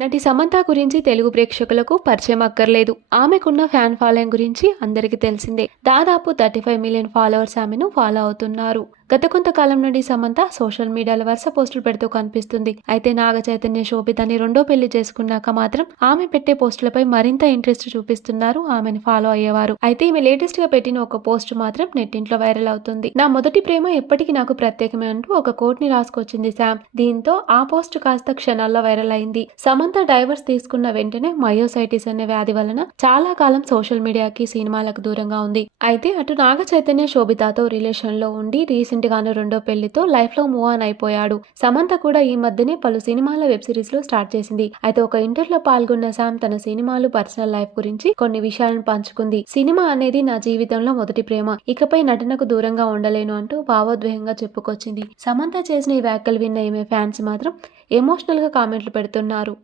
నటి సమంత గురించి తెలుగు ప్రేక్షకులకు పరిచయం అక్కర్లేదు. ఆమెకున్న ఫ్యాన్ ఫాలోయింగ్ గురించి అందరికీ తెలిసిందే. దాదాపు థర్టీ ఫైవ్ మిలియన్ ఫాలోవర్స్ ఆమెను ఫాలో అవుతున్నారు. గత కొంతకాలం నుండి సమంత సోషల్ మీడియాలో వరుస పోస్టులు పెడుతూ కనిపిస్తుంది. అయితే నాగ చైతన్య శోభితని రెండో పెళ్ళి చేసుకున్నాక మాత్రం ఆమె పెట్టే పోస్టులపై మరింత ఇంట్రెస్ట్ చూపిస్తున్నారు ఆమెను ఫాలో అయ్యేవారు. అయితే ఈమె లేటెస్ట్గా పెట్టిన ఒక పోస్ట్ మాత్రం నెట్టింట్లో వైరల్ అవుతుంది. నా మొదటి ప్రేమ ఎప్పటికీ నాకు ప్రత్యేకమే అంటూ ఒక కోట్ని రాసుకొచ్చింది శామ్. దీంతో ఆ పోస్ట్ కాస్త క్షణాల్లో వైరల్ అయింది. సమంత డైవర్స్ తీసుకున్న వెంటనే మయోసైటిస్ అనే వ్యాధి వలన చాలా కాలం సోషల్ మీడియాకి సినిమాలకు దూరంగా ఉంది. అయితే అటు నాగ చైతన్య శోభితతో రిలేషన్లో ఉండి రీసెంట్ గాను రెండో పెళ్ళితో లైఫ్లో మూవ్ ఆన్ అయిపోయాడు. సమంత కూడా ఈ మధ్యనే పలు సినిమాల వెబ్ సిరీస్లో స్టార్ట్ చేసింది. అయితే ఒక ఇంటర్వ్యూలో పాల్గొన్న శామ్ తన సినిమాలు పర్సనల్ లైఫ్ గురించి కొన్ని విషయాలను పంచుకుంది. సినిమా అనేది నా జీవితంలో మొదటి ప్రేమ. ఇకపై నటనకు దూరంగా ఉండలేను అంటూ భావోద్వేగంగా చెప్పుకొచ్చింది. సమంత చేసిన ఈ వ్యాఖ్యలు విన్న ఈమె ఫ్యాన్స్ మాత్రం ఎమోషనల్గా కామెంట్లు పెడుతున్నారు.